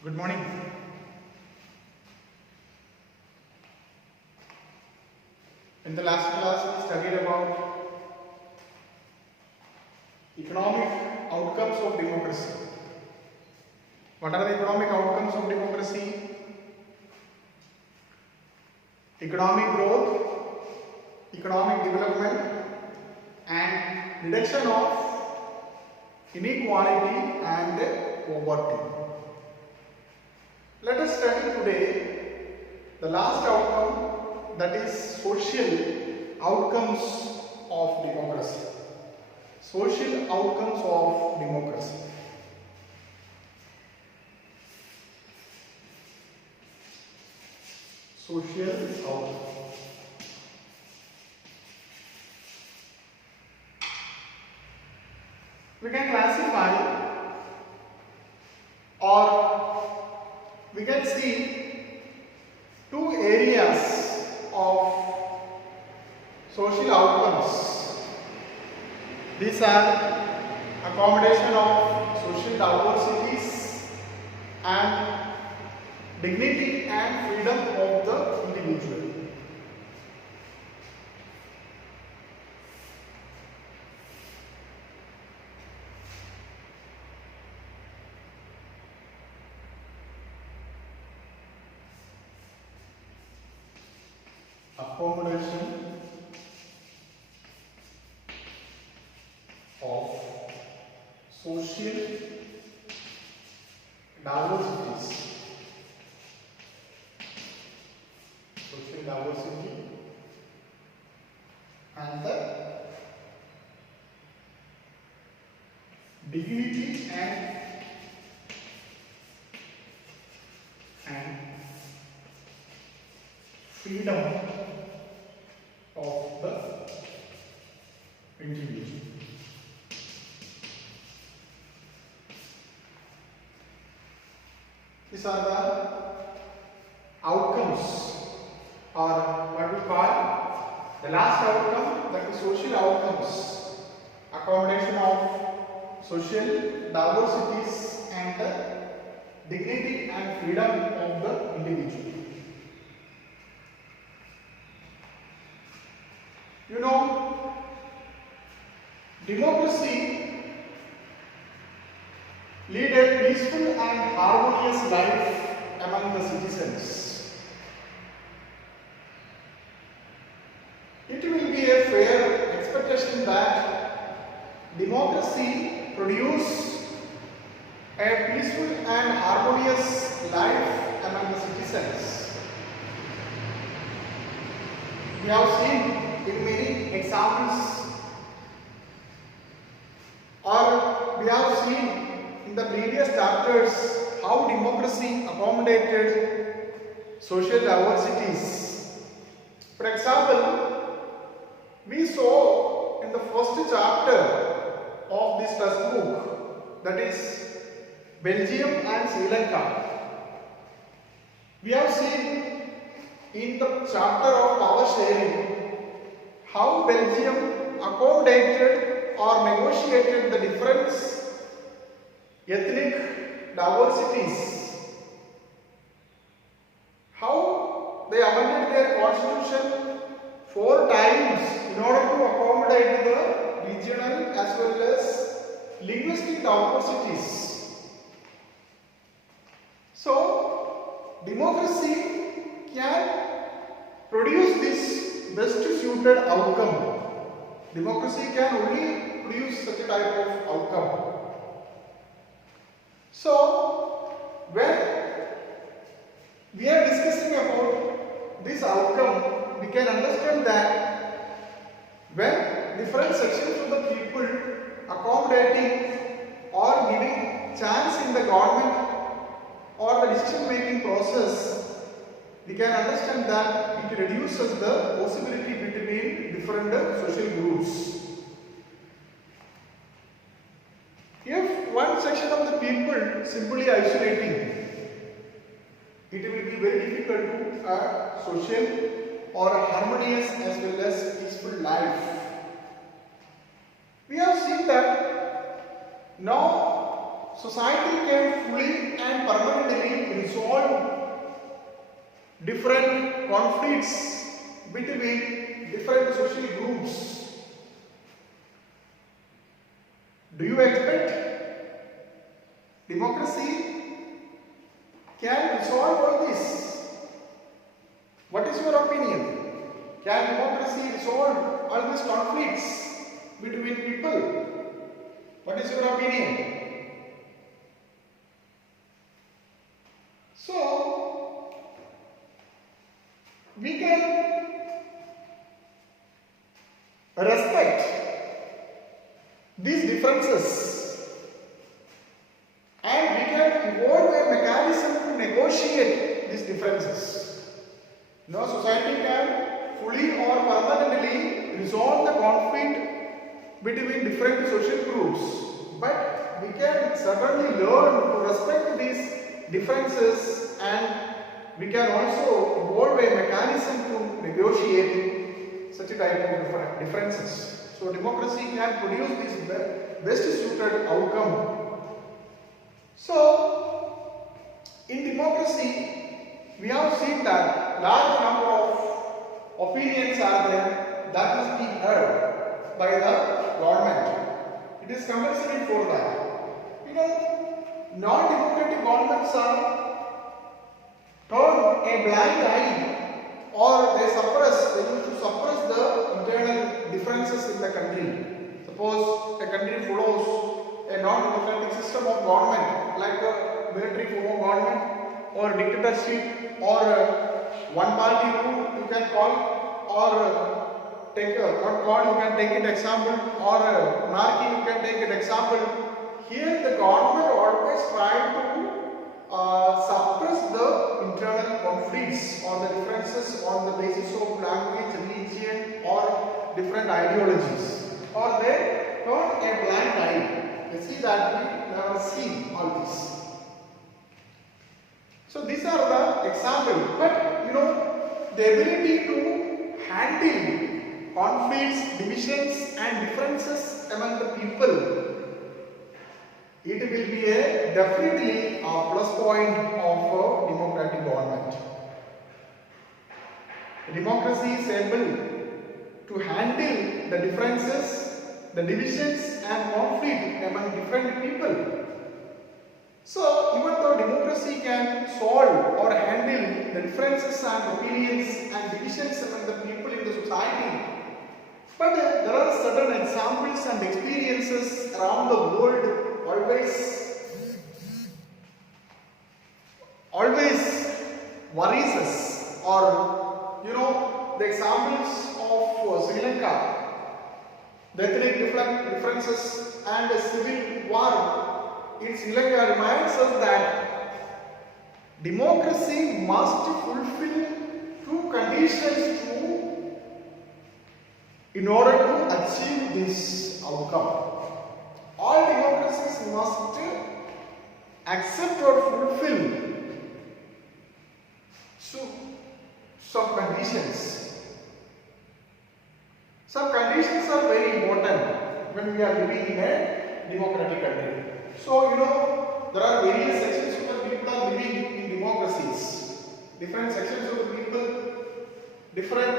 Good morning. In the last class, we studied about economic outcomes of democracy. What are the economic outcomes of democracy? Economic growth, economic development, and reduction of inequality and poverty. Let us study today the last outcome, that is social outcomes of democracy. Social outcomes of democracy. Social outcomes. We can classify, or we can see two areas of social outcomes. These are accommodation of social diversities and dignity and freedom of the individual. Accommodation of social diversities. Social diversity and the dignity and freedom of the individual. These are the outcomes, or what we call the last outcome, that is social outcomes. Accommodation of social diversities and the dignity and freedom of the individual. You know, democracy lead a peaceful and harmonious life among the citizens. It will be a fair expectation that democracy produce a peaceful and harmonious life among the citizens. We have seen in many examples, or we have seen in the previous chapters how democracy accommodated social diversities. For example, we saw in the first chapter of this textbook, that is Belgium and Sri Lanka. We have seen in the chapter of power sharing how Belgium accommodated or negotiated the different ethnic diversities. How they amended their constitution 4 times in order to accommodate the regional as well as linguistic diversities. So, democracy can produce this best suited outcome. Democracy can only produce such a type of outcome. So, when we are discussing about this outcome, we can understand that when different sections of the people accommodating or giving chance in the government or the decision making process, we can understand that it reduces the possibility between different social groups. If one section of the people simply isolating, it will be very difficult to have social or harmonious as well as peaceful life. We have seen that now society can fully and permanently resolve different conflicts between different social groups. Do you expect democracy can resolve all this? What is your opinion? Can democracy resolve all these conflicts between people? What is your opinion? So, we can respect these differences and we can evolve a mechanism to negotiate these differences. No society can fully or permanently resolve the conflict between different social groups, but we can certainly learn to respect these differences and we can also evolve a mechanism to negotiate such a type of differences. So democracy can produce this best suited outcome. So in democracy we have seen that large number of opinions are there that must be heard by the government. It is compulsory for that. Non-democratic governments turn a blind eye or they used to suppress the internal differences in the country. Suppose a country follows a non-democratic system of government like a military form of government or dictatorship or one party rule you can call, or not call, you can take it example, or monarchy you can take it example. Here the government always try to suppress the internal conflicts or the differences on the basis of language, religion or different ideologies, or they turn a blind eye. You see that we never see all this. So these are the examples, but the ability to handle conflicts, divisions and differences among the people, it will be definitely a plus point of a democratic government. Democracy is able to handle the differences, the divisions and conflict among different people. So even though democracy can solve or handle the differences and opinions and divisions among the people in the society, but there are certain examples and experiences around the world always worries us, or the examples of Sri Lanka, the ethnic differences and the civil war in Sri Lanka reminds us that democracy must fulfill two conditions in order to achieve this outcome. All democracies must accept or fulfill some conditions. Some conditions are very important when we are living in a democratic country. So there are various sections of the people are living in democracies. Different sections of the people, different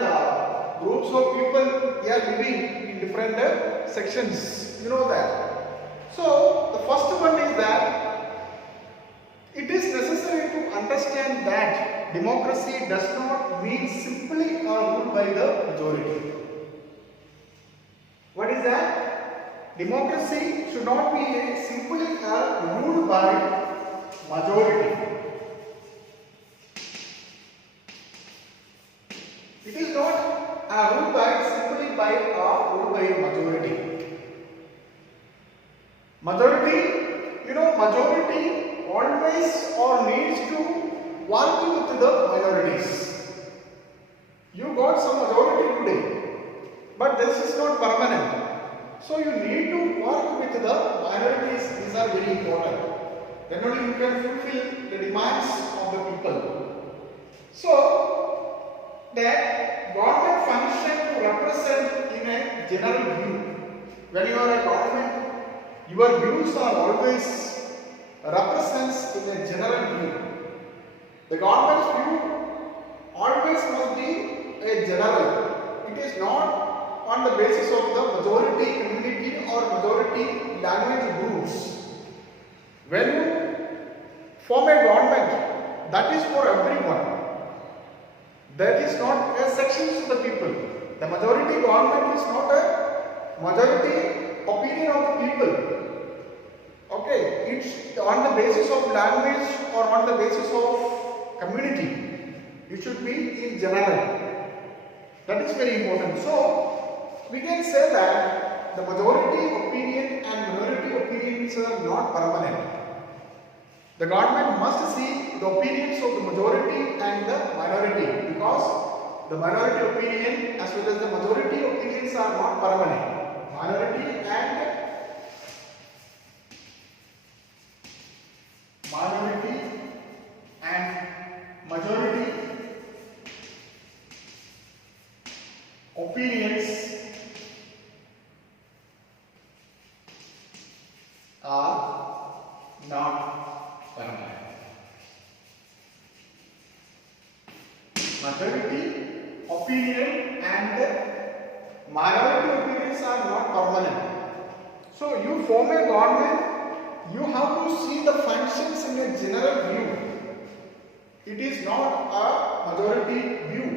groups of people, they are living in different sections. You know that. So the first one is that it is necessary to understand that democracy does not mean simply a rule by the majority. What is that? Democracy should not be simply a rule by majority. It is not a rule simply by a rule by majority. Majority always or needs to work with the minorities. You got some majority today, but this is not permanent. So you need to work with the minorities. These are very important. Then only you can fulfill the demands of the people. So that government function to represent in a general view. When you are a government, your views are always represents in a general view. The government's view always must be a general. It is not on the basis of the majority community or majority language groups. When you form a government, that is for everyone. That is not a section of the people. The majority government is not a majority opinion of the people. Okay, it's on the basis of language or on the basis of community. It should be in general. That is very important. So, we can say that the majority opinion and minority opinions are not permanent. The government must see the opinions of the majority and the minority, because the minority opinion as well as the majority opinions are not permanent. Minority and majority opinions are not permanent. Majority opinion and minority opinions are not permanent. So you form a government, you have to see the functions in a general view. It is not a majority view.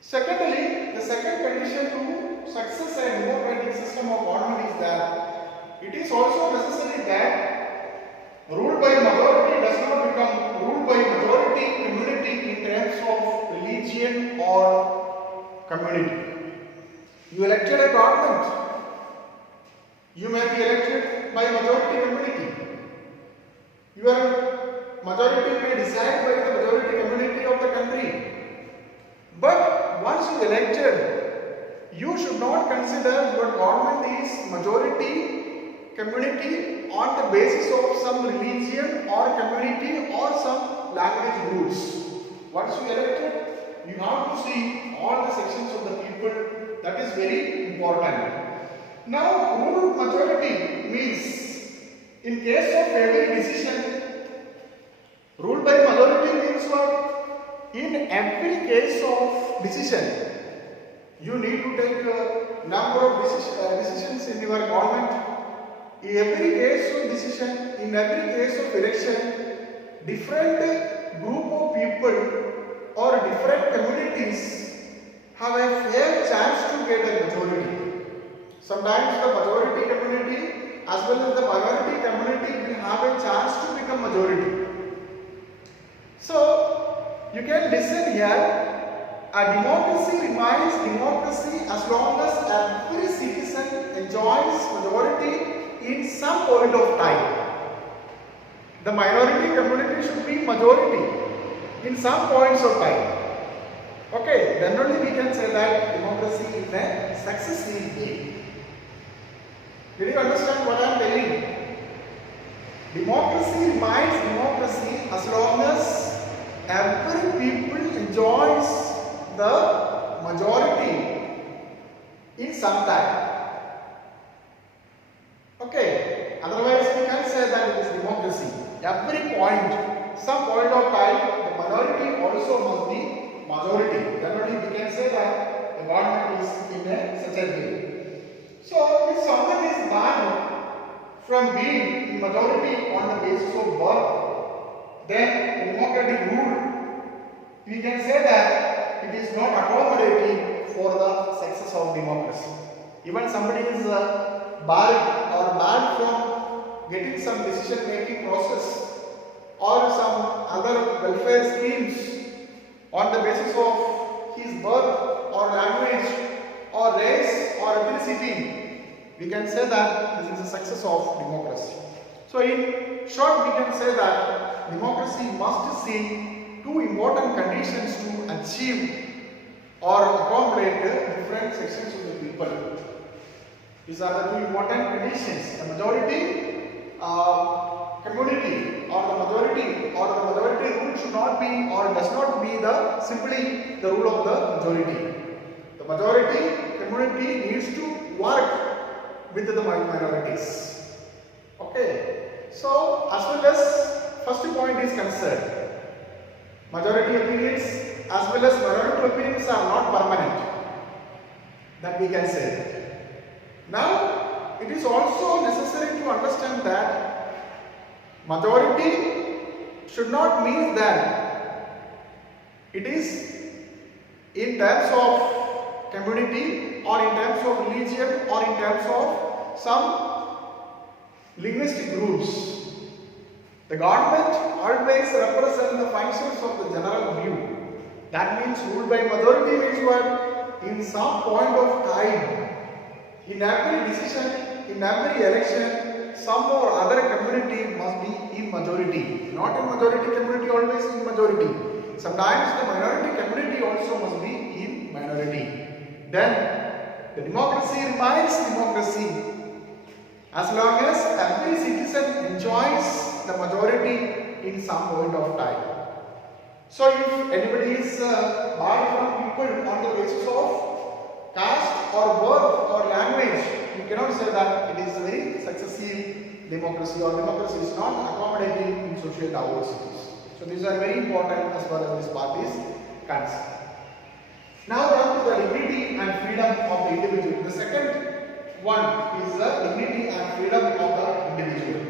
Secondly, the second condition to success and democratic system of government is that it is also necessary that rule by majority does not become rule by majority community in terms of religion or community. You elected a government. You may be elected by majority community. Your majority may decide by the majority community of the country. But once you elected, you should not consider your government is majority community on the basis of some religion or community or some language groups. Once you elected, you have to see all the sections of the people. That is very important. Now, rule majority means in case of every decision, rule by majority means what? In every case of decision, you need to take a number of decisions in your government. In every case of decision, in every case of election, different group of people or different communities have a fair chance to get a majority. Sometimes the majority community as well as the minority community will have a chance to become majority. So, you can listen here. A democracy remains democracy as long as every citizen enjoys majority in some point of time. The minority community should be majority in some points of time. Okay, then only we can say that democracy is a success in it. Did you understand what I am telling? Democracy remains democracy as long as every people enjoys the majority in some time. Okay, otherwise we can say that it is democracy. Every point, some point of time, the minority also must be majority. Then only we can say that the government is in a such a way. So, if someone is banned from being in majority on the basis of birth, then in democratic rule, we can say that it is not accommodating for the success of democracy. Even somebody is barred or banned from getting some decision making process or some other welfare schemes on the basis of his birth or language or race or ethnicity, we can say that this is a success of democracy. So in short, we can say that democracy must see two important conditions to achieve or accommodate different sections of the people. These are the two important conditions. The majority community or the majority rule should not be or does not be the simply the rule of the majority. The majority community needs to work with the minorities. Okay. So as well as first point is concerned, majority opinions as well as minority opinions are not permanent. That we can say. Now it is also necessary to understand that majority should not mean that it is in terms of community or in terms of religion or in terms of some linguistic groups. The government always represents the functions of the general view. That means ruled by majority means what? In some point of time, in every decision, in every election, some or other community must be in majority. Not in majority community, always in majority. Sometimes the minority community also must be in minority. Then the democracy remains democracy as long as every citizen enjoys the majority in some point of time. So if anybody is barred from people on the basis of caste or birth or language, you cannot say that it is a very successive democracy or democracy is not accommodating in social diversities. So these are very important as far as this part is concerned. Now come to the dignity and freedom of the individual. The second one is the dignity and freedom of the individual.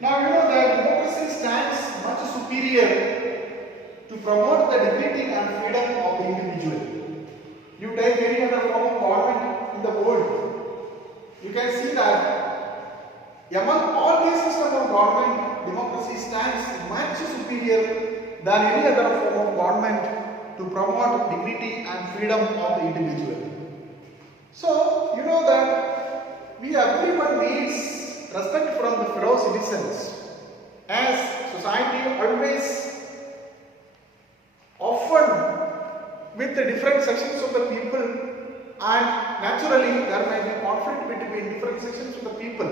Now you know that democracy stands much superior to promote the dignity and freedom of the individual. You take any other form of government in the world, you can see that among all these systems of government, democracy stands much superior than any other form of government to promote dignity and freedom of the individual. So, you know that everyone needs respect from the fellow citizens, as society always often with the different sections of the people, and naturally there may be conflict between different sections of the people.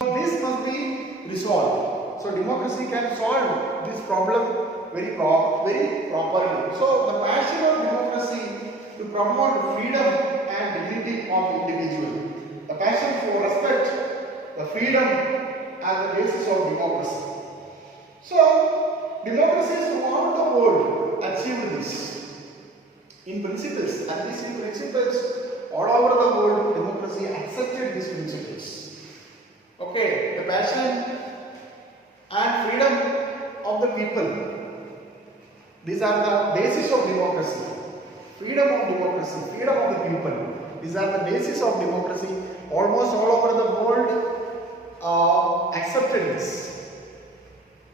So this must be resolved. So democracy can solve this problem very properly. So the passion of democracy to promote freedom and dignity of individual. The passion for respect, the freedom as the basis of democracy. So democracies throughout the world achieve this. In principles, at least in principles, all over the world, democracy accepted these principles. Okay, the passion and freedom of the people. These are the basis of democracy. Freedom of democracy, freedom of the people. These are the basis of democracy. Almost all over the world accepted this.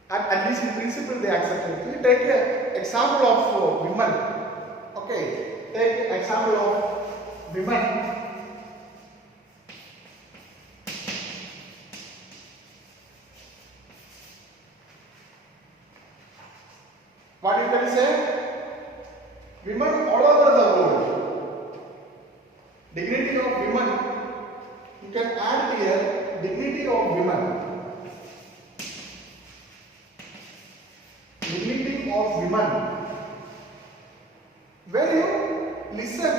At least in principle they accepted it. We take an example of women. Okay, take an example of women. What you can say? Women all over the world. Dignity of women. You can add here dignity of women. Dignity of women. When you listen,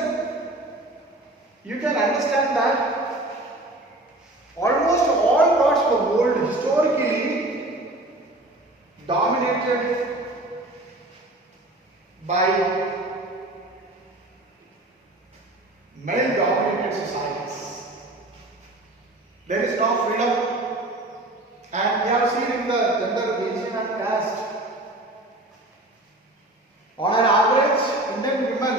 you can understand that almost all parts of the world historically dominated by male-dominated societies. There is no freedom, and we have seen in the gender, religion and caste. On an average, Indian women,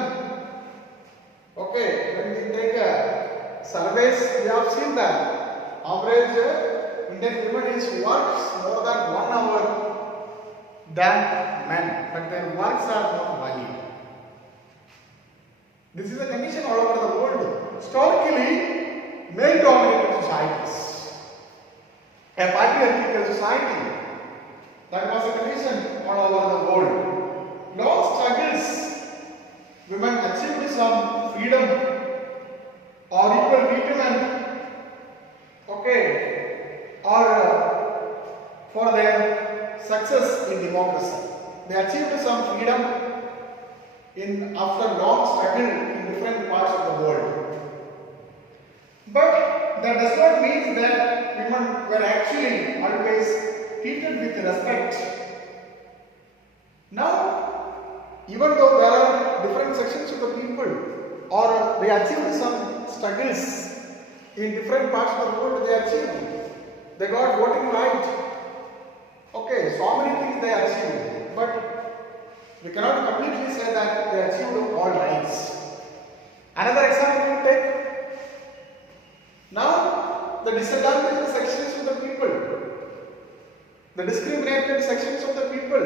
okay, when we take surveys, we have seen that average Indian women works more than 1 hour than men, but their works are not valued. This is a condition all over the world. Historically, male-dominated societies, a patriarchal society, that was a condition all over the world. Long struggles, women achieved some freedom or equal treatment, okay, or for their success in democracy. They achieved some freedom after long struggle in different parts of the world. But that does not mean that women were actually always treated with respect. Now, even though there are different sections of the people, or they achieved some struggles in different parts of the world, they achieved. They got voting right. Okay, so many things they achieved, but we cannot completely say that they achieved all rights. Another example we take. Now, the disadvantaged sections of the people, the discriminated sections of the people,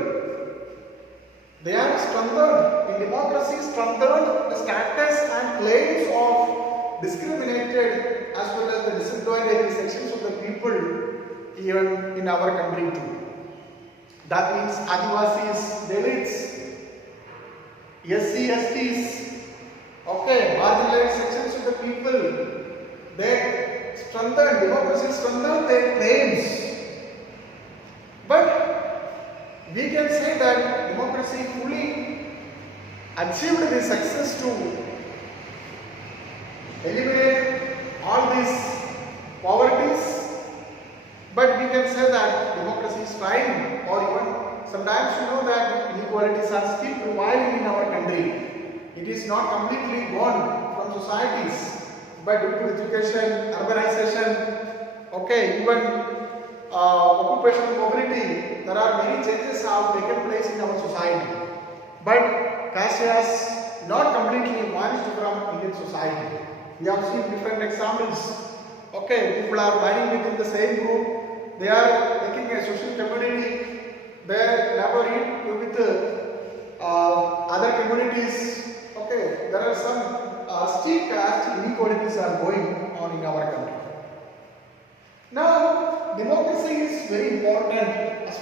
they are strengthened in democracy, strengthened the status and claims of discriminated as well as the disadvantaged sections of the people even in our country too. That means Adivasis, Dalits, SC, STs, okay, marginalized sections of the people, they strengthen, democracy strengthen their claims. But we can say that democracy fully achieved the success to eliminate all these poverties. But we can say that democracy is trying, or even sometimes you know that inequalities are still prevailing in our country. It is not completely gone from societies. But due to education, urbanization, okay, even occupational mobility, there are many changes have taken place in our society. But caste has not completely vanished from Indian society. We have seen different examples. Okay, people are dining within the same group. They are making a social community. They never eat with other communities. Okay, there are some steep caste inequalities are going on in our country. Now, democracy is very important as far